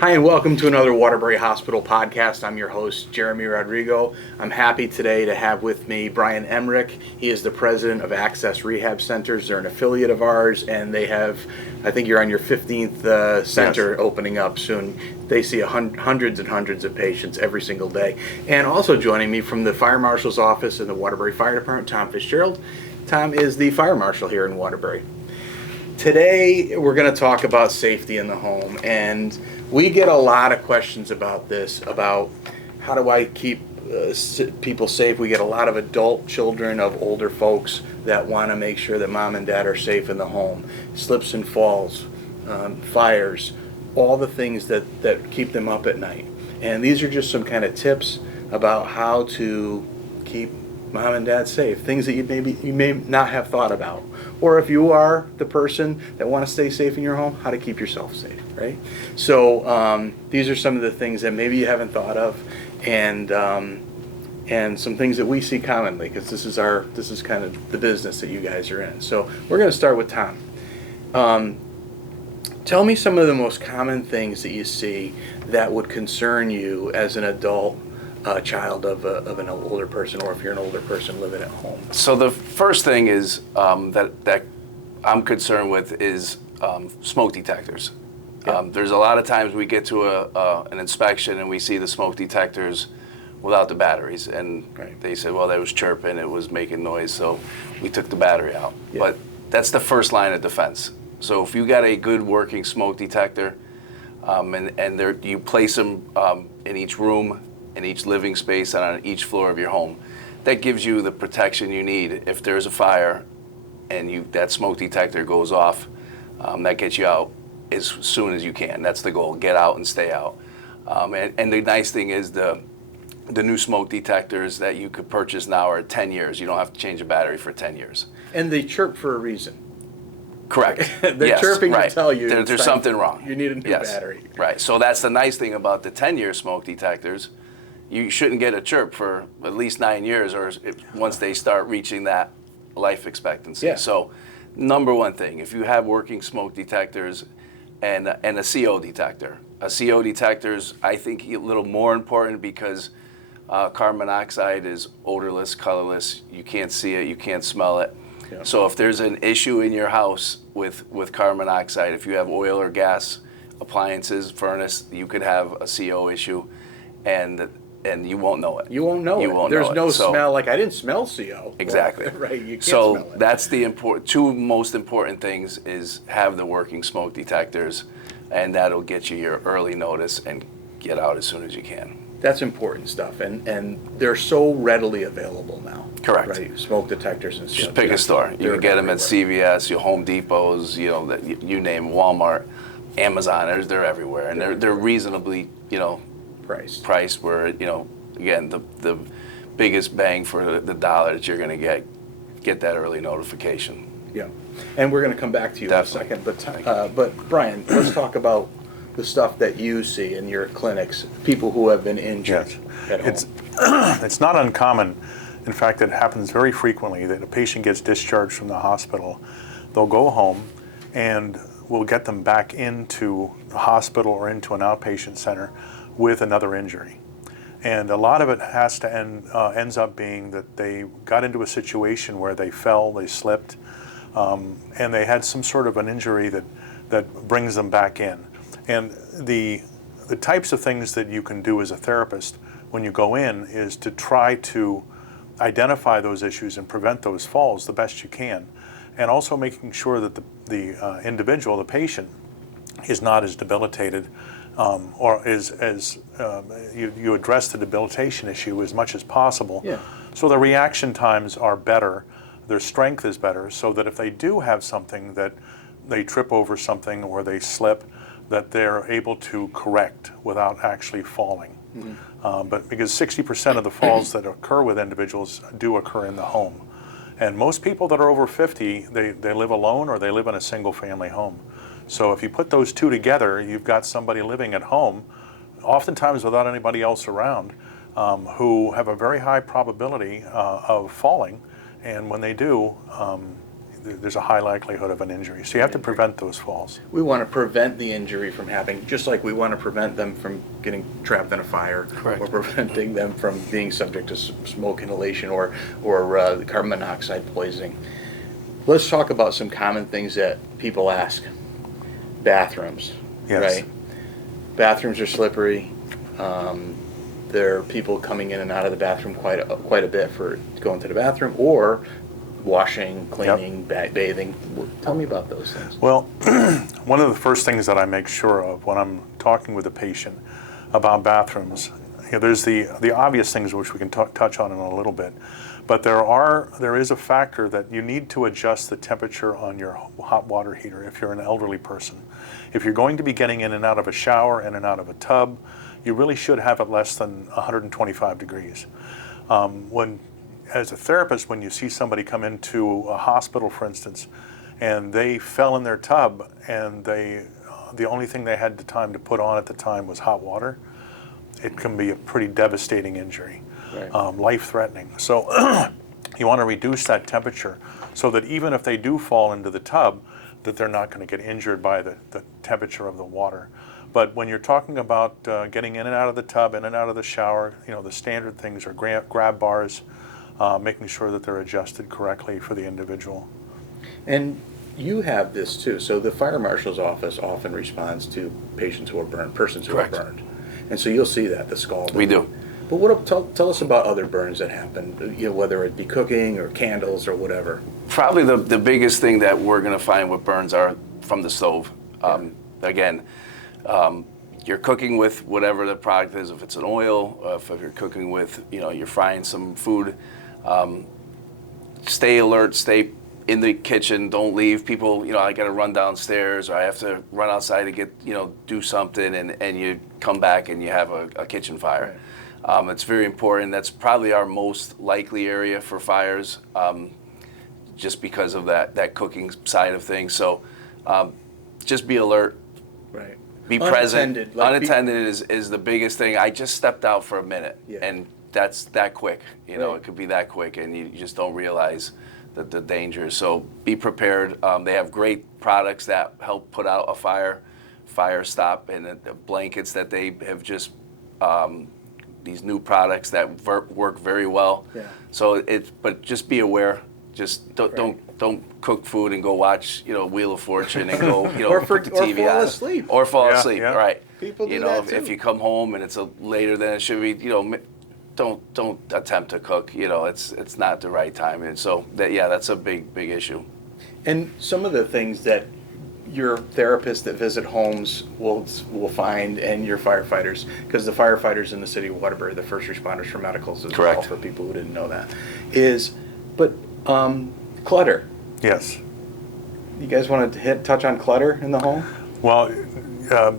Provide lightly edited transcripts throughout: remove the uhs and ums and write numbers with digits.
Hi, and welcome to another Waterbury Hospital podcast. I'm your host, Jeremy Rodorigo. I'm happy today to have with me Brian Emerick. He is the president of Access Rehab Centers. They're an affiliate of ours, and they have, I think you're on your 15th center opening up soon. They see hundreds and hundreds of patients every single day. And also joining me from the Fire Marshal's office in the Waterbury Fire Department, Tom Fitzgerald. Tom is the Fire Marshal here in Waterbury. Today, we're going to talk about safety in the home, and we get a lot of questions about this, about how do I keep people safe. We get a lot of adult children of older folks that want to make sure that mom and dad are safe in the home. Slips and falls, fires, all the things that keep them up at night. And these are just some kind of tips about how to keep mom and dad safe, things that you may not have thought about. Or if you are the person that want to stay safe in your home, how to keep yourself safe, right? So these are some of the things that maybe you haven't thought of, and some things that we see commonly, because this is kind of the business that you guys are in. So we're going to start with Tom. Tell me some of the most common things that you see that would concern you as an adult child of an older person, or if you're an older person living at home. So the first thing is that I'm concerned with is smoke detectors. Yeah. There's a lot of times we get to an inspection and we see the smoke detectors without the batteries, and They said, well, that was chirping, it was making noise, so we took the battery out. Yeah. But that's the first line of defense. So if you got a good working smoke detector, and you place them in each room, in each living space, and on each floor of your home, that gives you the protection you need if there's a fire and that smoke detector goes off. That gets you out as soon as you can. That's the goal, get out and stay out. And the nice thing is the new smoke detectors that you could purchase now are 10 years. You don't have to change a battery for 10 years. And they chirp for a reason. Correct. They're chirping to tell you there's something wrong. You need a new battery. Right. So that's the nice thing about the 10-year smoke detectors. You shouldn't get a chirp for at least 9 years, or once they start reaching that life expectancy. Yeah. So, number one thing, if you have working smoke detectors and a CO detector. A CO detector is, I think, a little more important because carbon monoxide is odorless, colorless. You can't see it, you can't smell it. Yeah. So if there's an issue in your house with carbon monoxide, if you have oil or gas appliances, furnace, you could have a CO issue, and you won't know it. You won't know it. There's no smell. Like, I didn't smell CO. Exactly. Well, right. You can't so smell it. That's the two most important things is have the working smoke detectors, and that'll get you your early notice and get out as soon as you can. That's important stuff, and they're so readily available now. Correct. Right. Smoke detectors and Just pick a store. You can get them at CVS, your Home Depots, you name Walmart, Amazon. They're everywhere, and they're reasonably priced where, again, the biggest bang for the dollar that you're going to get that early notification. Yeah, and we're going to come back to you Definitely. in a second. But Brian, let's talk about the stuff that you see in your clinics, people who have been injured at home. It's not uncommon. In fact, it happens very frequently that a patient gets discharged from the hospital. They'll go home, and we'll get them back into the hospital or into an outpatient center with another injury. And a lot of it has to ends up being that they got into a situation where they fell, they slipped, and they had some sort of an injury that brings them back in. And the types of things that you can do as a therapist when you go in is to try to identify those issues and prevent those falls the best you can, and also making sure that the individual, the patient, is not as debilitated, or you address the debilitation issue as much as possible. Yeah. So the reaction times are better, their strength is better, so that if they do have something that they trip over something or they slip, that they're able to correct without actually falling. Mm-hmm. But because 60% of the falls that occur with individuals do occur in the home. And most people that are over 50, they live alone or they live in a single family home. So if you put those two together, you've got somebody living at home, oftentimes without anybody else around, who have a very high probability of falling. And when they do, there's a high likelihood of an injury. So you have to prevent those falls. We want to prevent the injury from happening, just like we want to prevent them from getting trapped in a fire. Correct. Or preventing them from being subject to smoke inhalation or carbon monoxide poisoning. Let's talk about some common things that people ask. Bathrooms, Yes. right? Bathrooms are slippery. There are people coming in and out of the bathroom quite a bit for going to the bathroom or washing, cleaning, bathing. Tell me about those things. Well, one of the first things that I make sure of when I'm talking with a patient about bathrooms, there's the obvious things which we can touch on in a little bit, but there is a factor that you need to adjust the temperature on your hot water heater if you're an elderly person. If you're going to be getting in and out of a shower, in and out of a tub, you really should have it less than 125 degrees. As a therapist, when you see somebody come into a hospital, for instance, and they fell in their tub and the only thing they had the time to put on at the time was hot water, it can be a pretty devastating injury, Right. life-threatening. So you want to reduce that temperature so that even if they do fall into the tub, that they're not going to get injured by the temperature of the water. But when you're talking about getting in and out of the tub, in and out of the shower, the standard things are grab bars, making sure that they're adjusted correctly for the individual. And you have this too. So the fire marshal's office often responds to patients who are burned, persons who Correct. are burned. And so you'll see that, the scald. We do. But tell us about other burns that happen, whether it be cooking or candles or whatever. Probably the biggest thing that we're going to find with burns are from the stove. Again, you're cooking with whatever the product is, if it's an oil, if you're cooking with, you're frying some food, stay alert, stay in the kitchen, don't leave. People, I got to run downstairs or I have to run outside to get, do something and you come back and you have a kitchen fire. Right. It's very important. That's probably our most likely area for fires, just because of that cooking side of things. So just be alert. Right. Be present. Unattended. Unattended is the biggest thing. I just stepped out for a minute, and that's that quick. Right. It could be that quick, and you just don't realize the danger. So be prepared. They have great products that help put out a fire stop, and the blankets that they have just these new products that work very well. Yeah. So but just be aware. Just don't cook food and go watch Wheel of Fortune and go put the TV or fall on. asleep. Or fall Yeah, asleep. yeah. Right. People do that too. If you come home and it's later than it should be, don't attempt to cook. It's not the right time, and so that's a big issue. And some of the things that your therapists that visit homes will find, and your firefighters, because the firefighters in the city of Waterbury, the first responders for medicals as Correct. well, for people who didn't know that, but clutter. Yes. You guys want to touch on clutter in the home? Well,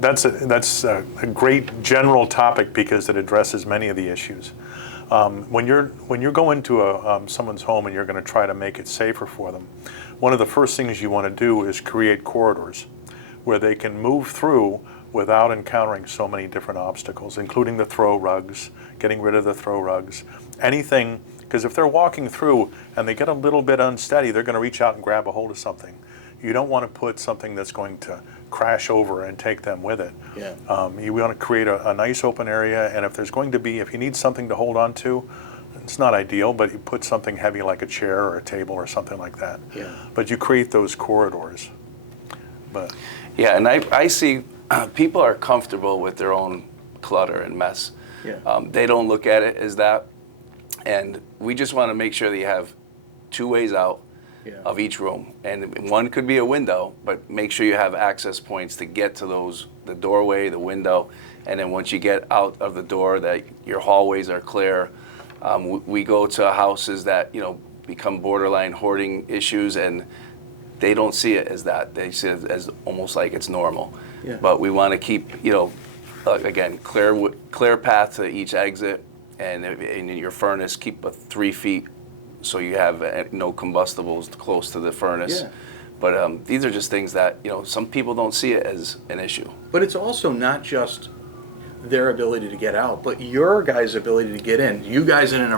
that's a great general topic because it addresses many of the issues. When you go into someone's home and you're going to try to make it safer for them, one of the first things you want to do is create corridors where they can move through without encountering so many different obstacles, including the throw rugs, getting rid of the throw rugs, anything. Because if they're walking through and they get a little bit unsteady, they're going to reach out and grab a hold of something. You don't want to put something that's going to crash over and take them with it. Yeah. You want to create a nice open area, and if you need something to hold on to, it's not ideal, but you put something heavy like a chair or a table or something like that. Yeah. But you create those corridors. But Yeah, and I see people are comfortable with their own clutter and mess. Yeah. They don't look at it as that. And we just want to make sure that you have 2 ways out of each room. And one could be a window, but make sure you have access points to get to the doorway, the window. And then once you get out of the door, that your hallways are clear. We go to houses that, become borderline hoarding issues, and they don't see it as that. They see it as almost like it's normal. Yeah. But we want to keep, again, clear path to each exit. And in your furnace, keep 3 feet so you have no combustibles close to the furnace. Yeah. But these are just things that, some people don't see it as an issue. But it's also not just their ability to get out, but your guys' ability to get in. You guys in an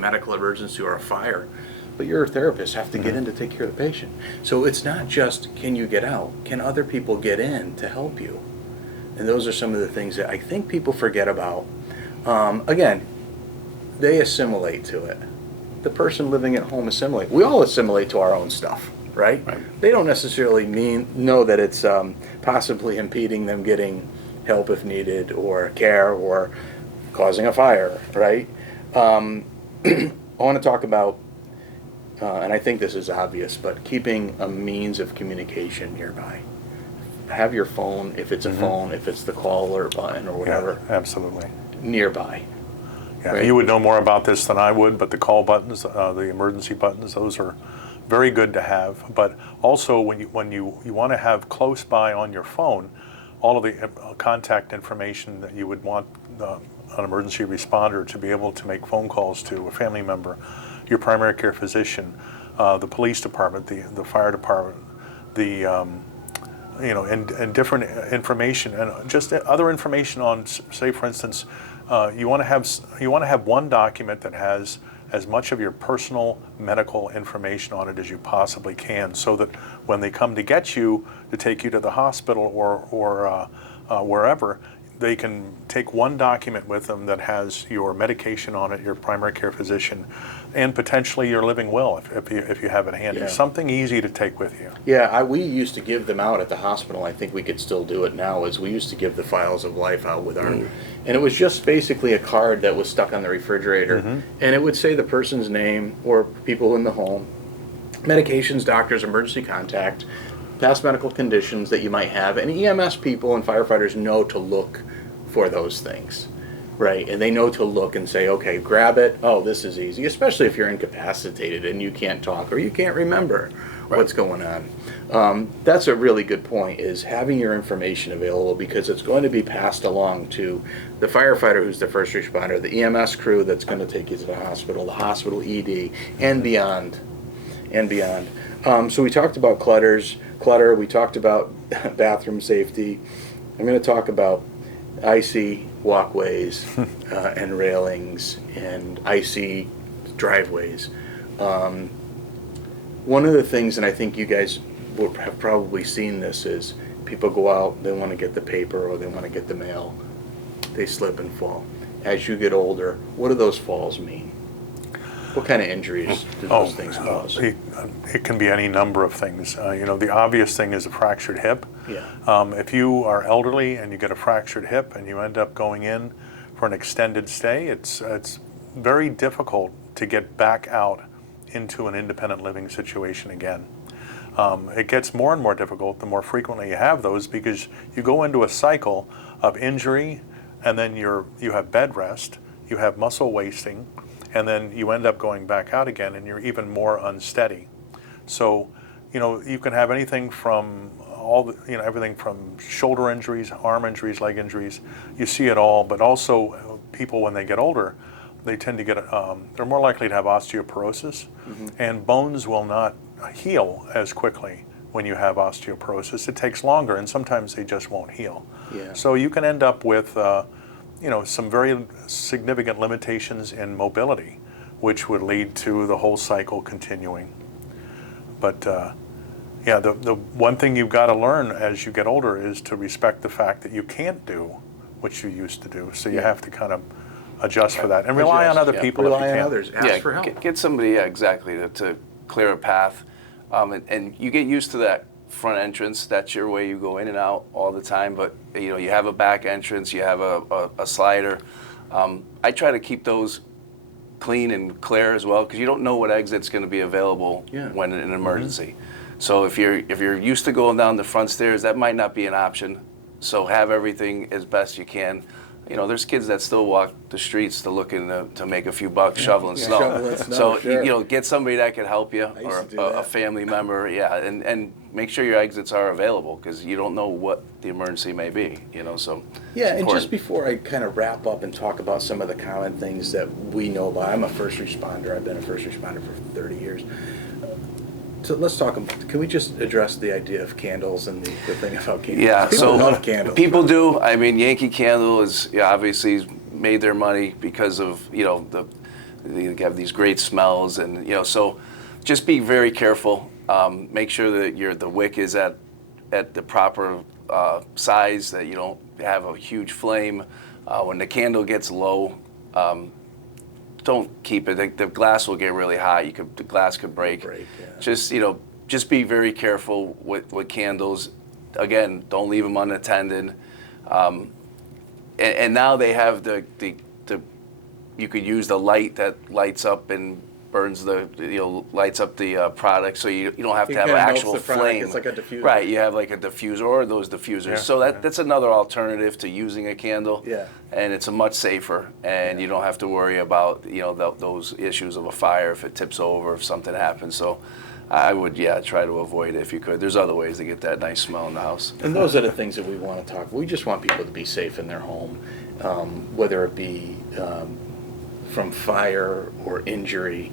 medical emergency or a fire, but your therapists have to get in to take care of the patient. So it's not just, can you get out? Can other people get in to help you? And those are some of the things that I think people forget about. Again, they assimilate to it. The person living at home assimilate. We all assimilate to our own stuff, right? They don't necessarily know that it's possibly impeding them getting help if needed, or care, or causing a fire, right? I want to talk about, and I think this is obvious, but keeping a means of communication nearby. Have your phone, if it's a phone, if it's the caller button or whatever. Yeah, absolutely. Nearby. Yeah, Right. you would know more about this than I would, but the call buttons, the emergency buttons, those are very good to have. But also, when you want to have close by on your phone all of the contact information that you would want an emergency responder to be able to make phone calls to, a family member, your primary care physician, the police department, the fire department, and different information, and just other information on, say, for instance, you want to have one document that has as much of your personal medical information on it as you possibly can, so that when they come to get you to take you to the hospital or wherever, they can take one document with them that has your medication on it, your primary care physician, and potentially your living will if you have it handy. Yeah. Something easy to take with you. Yeah, we used to give them out at the hospital. I think we could still do it now, is we used to give the files of life out with our, and it was just basically a card that was stuck on the refrigerator, and it would say the person's name or people in the home, medications, doctors, emergency contact, past medical conditions that you might have, and EMS people and firefighters know to look for those things, right? And they know to look and say, okay, grab it. Oh, this is easy, especially if you're incapacitated and you can't talk or you can't remember what's going on. That's a really good point, is having your information available, because it's going to be passed along to the firefighter who's the first responder, the EMS crew that's going to take you to the hospital ED, and beyond. So we talked about clutter, we talked about bathroom safety. I'm going to talk about icy walkways and railings and icy driveways. One of the things, and I think you guys will have probably seen this, is people go out, they want to get the paper or they want to get the mail, they slip and fall. As you get older, what do those falls mean? What kind of injuries do those things cause? It can be any number of things. The obvious thing is a fractured hip. Yeah. If you are elderly and you get a fractured hip and you end up going in for an extended stay, it's very difficult to get back out into an independent living situation again. It gets more and more difficult the more frequently you have those, because you go into a cycle of injury, and then you have bed rest, you have muscle wasting, and then you end up going back out again, and you're even more unsteady. So, you can have anything from everything from shoulder injuries, arm injuries, leg injuries. You see it all, but also people, when they get older, they tend to get, they're more likely to have osteoporosis, and bones will not heal as quickly when you have osteoporosis. It takes longer, and sometimes they just won't heal. Yeah. So you can end up with some very significant limitations in mobility, which would lead to the whole cycle continuing. But the one thing you've got to learn as you get older is to respect the fact that you can't do what you used to do. So you have to kind of adjust for that and rely on other people. Rely if you on can. others. Ask for help. Get somebody, exactly, to clear a path. And you get used to that front entrance. That's your way. You go in and out all the time, but you have a back entrance, you have a slider. I try to keep those clean and clear as well, because you don't know what exit's going to be available when in an emergency. So if you're used to going down the front stairs, that might not be an option. So have everything as best you can. There's kids that still walk the streets to make a few bucks shoveling snow. Shoveling snow, So sure. get somebody that can help you, or used to do a that. family member, and make sure your exits are available, because you don't know what the emergency may be. So Yeah, it's and just important. before I kind of wrap up and talk about some of the common things that we know about, I'm a first responder. I've been a first responder for 30 years. So let's talk about, can we just address the idea of candles and the thing about candles? Yeah, People so love candles. people do. I mean, Yankee Candle is obviously made their money because of they have these great smells, and so just be very careful. Make sure that the wick is at the proper size, that you don't have a huge flame. When the candle gets low, don't keep it. The glass will get really hot. The glass could break. Yeah. Just be very careful with candles. Again, don't leave them unattended. And now they have you could use the light that lights up and burns lights up the product, so you don't have to have an actual flame. It's like a diffuser. Right, you have like a diffuser or those diffusers. Yeah, so that's another alternative to using a candle. Yeah. And it's a much safer, and you don't have to worry about those issues of a fire if it tips over, if something happens. So I would try to avoid it if you could. There's other ways to get that nice smell in the house. And those are the things that we want to talk. We just want people to be safe in their home, whether it be from fire or injury.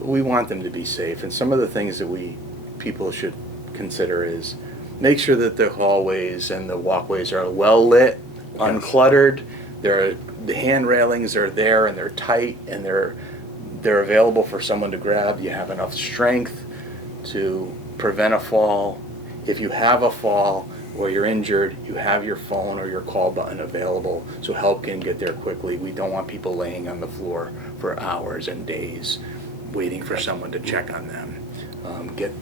We want them to be safe. And some of the things that people should consider is make sure that the hallways and the walkways are well lit, uncluttered. The hand railings are there and they're tight and they're available for someone to grab. You have enough strength to prevent a fall. If you have a fall or you're injured, you have your phone or your call button available so help can get there quickly. We don't want people laying on the floor for hours and days waiting for someone to check on them.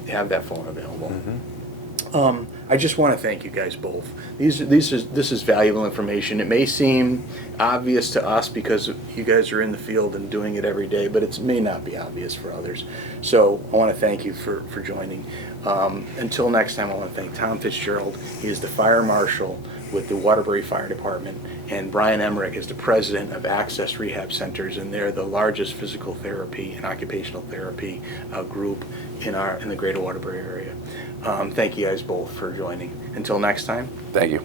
Have that phone available. Mm-hmm. I just want to thank you guys both. This is valuable information. It may seem obvious to us because you guys are in the field and doing it every day, but it may not be obvious for others. So I want to thank you for joining. Until next time, I want to thank Tom Fitzgerald. He is the fire marshal with the Waterbury Fire Department, and Brian Emerick is the president of Access Rehab Centers, and they're the largest physical therapy and occupational therapy group in the greater Waterbury area. Thank you guys both for joining. Until next time. Thank you.